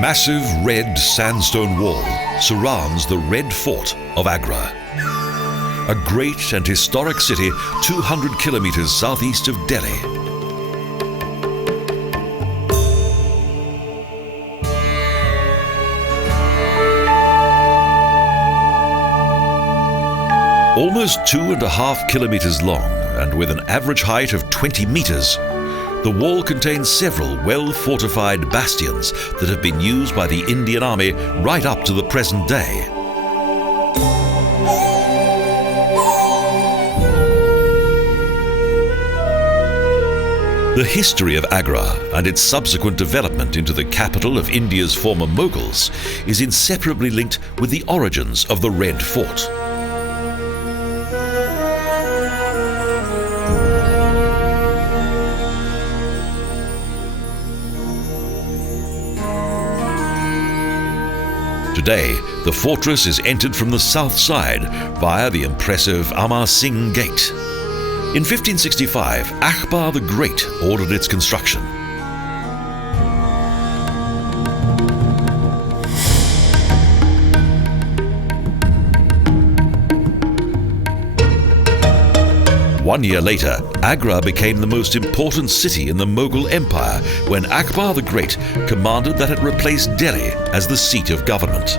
massive red sandstone wall surrounds the Red Fort of Agra, a great and historic city 200 kilometres southeast of Delhi. Almost 2.5 kilometres long and with an average height of 20 metres, the wall contains several well-fortified bastions that have been used by the Indian Army right up to the present day. The history of Agra and its subsequent development into the capital of India's former Mughals is inseparably linked with the origins of the Red Fort. Today, the fortress is entered from the south side via the impressive Amar Singh Gate. In 1565, Akbar the Great ordered its construction. One year later, Agra became the most important city in the Mughal Empire when Akbar the Great commanded that it replace Delhi as the seat of government.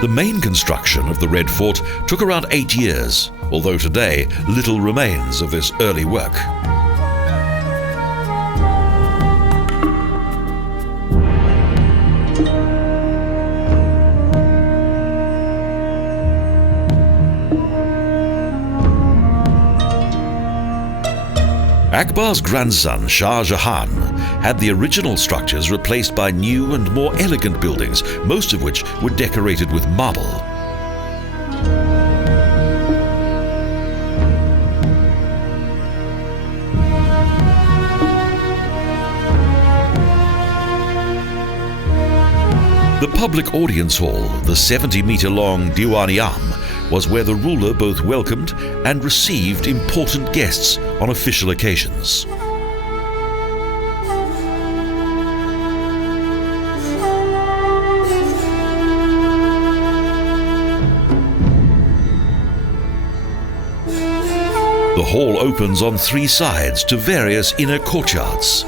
The main construction of the Red Fort took around 8 years, although today little remains of this early work. Akbar's grandson Shah Jahan had the original structures replaced by new and more elegant buildings, most of which were decorated with marble. The public audience hall, the 70-metre-long Diwan-I-Am, was where the ruler both welcomed and received important guests on official occasions. The hall opens on 3 sides to various inner courtyards.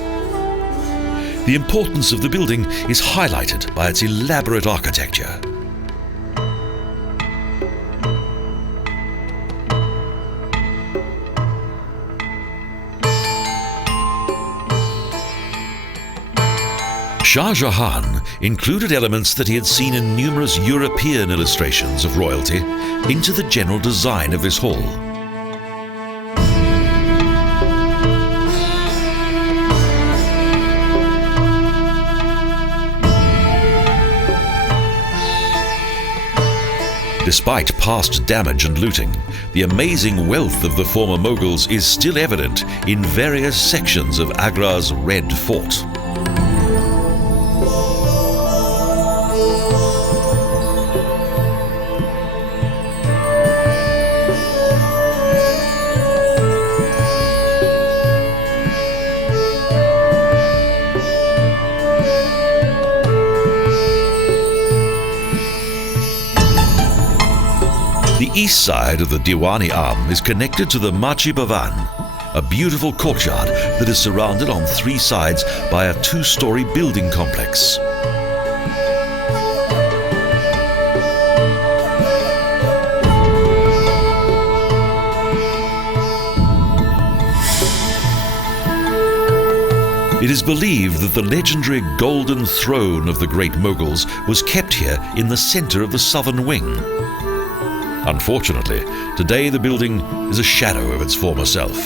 The importance of the building is highlighted by its elaborate architecture. Shah Jahan included elements that he had seen in numerous European illustrations of royalty into the general design of this hall. Despite past damage and looting, the amazing wealth of the former Mughals is still evident in various sections of Agra's Red Fort. The east side of the Diwan-I-Am is connected to the Machi Bhavan, a beautiful courtyard that is surrounded on 3 sides by a 2-storey building complex. It is believed that the legendary golden throne of the great Mughals was kept here in the centre of the southern wing. Unfortunately, today the building is a shadow of its former self.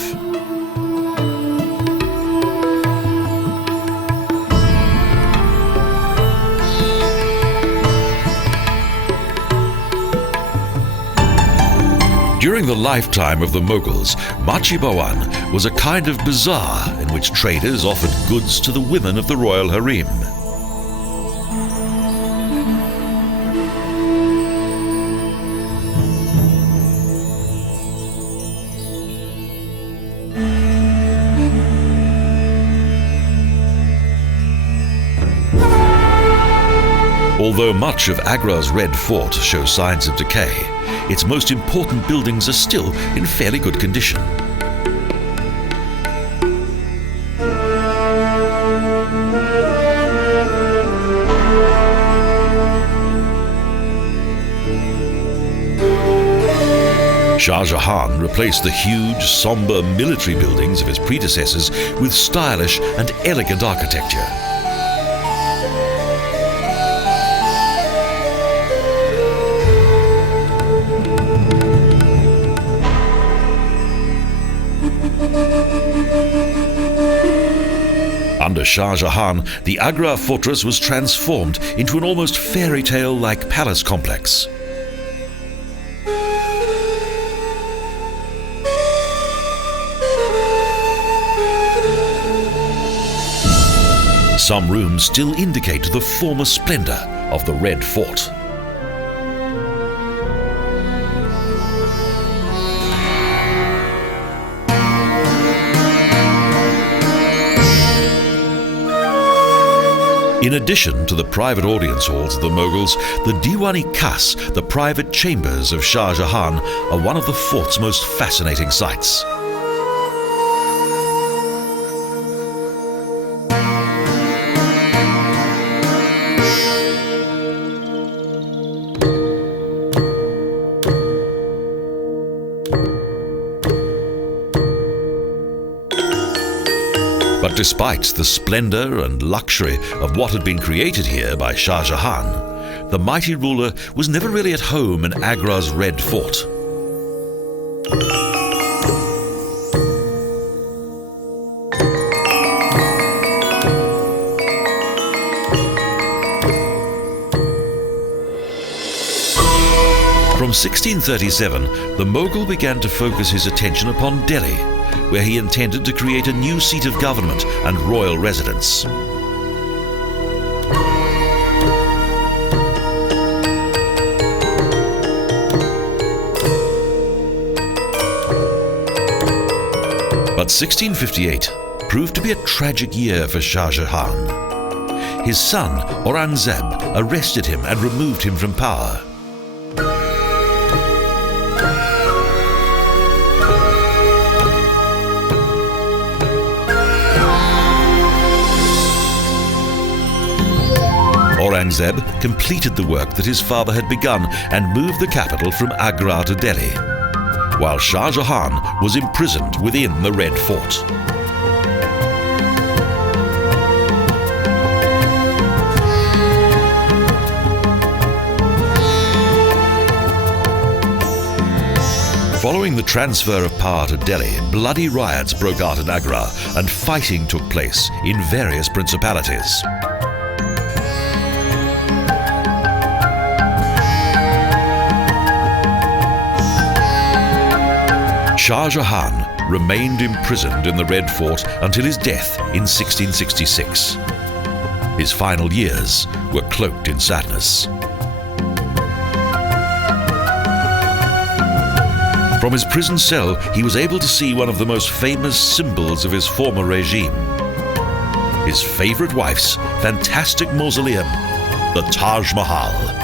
During the lifetime of the Mughals, Machi Bhavan was a kind of bazaar in which traders offered goods to the women of the royal harem. Although much of Agra's Red Fort shows signs of decay, its most important buildings are still in fairly good condition. Shah Jahan replaced the huge, sombre military buildings of his predecessors with stylish and elegant architecture. Under Shah Jahan, the Agra fortress was transformed into an almost fairy tale-like palace complex. Some rooms still indicate the former splendor of the Red Fort. In addition to the private audience halls of the Mughals, the Diwan-I-Khas, the private chambers of Shah Jahan, are one of the fort's most fascinating sights. But despite the splendor and luxury of what had been created here by Shah Jahan, the mighty ruler was never really at home in Agra's Red Fort. From 1637, the Mughal began to focus his attention upon Delhi, where he intended to create a new seat of government and royal residence. But 1658 proved to be a tragic year for Shah Jahan. His son, Aurangzeb, arrested him and removed him from power. Aurangzeb completed the work that his father had begun and moved the capital from Agra to Delhi, while Shah Jahan was imprisoned within the Red Fort. Following the transfer of power to Delhi, bloody riots broke out in Agra and fighting took place in various principalities. Shah Jahan remained imprisoned in the Red Fort until his death in 1666. His final years were cloaked in sadness. From his prison cell, he was able to see one of the most famous symbols of his former regime: his favorite wife's fantastic mausoleum, the Taj Mahal.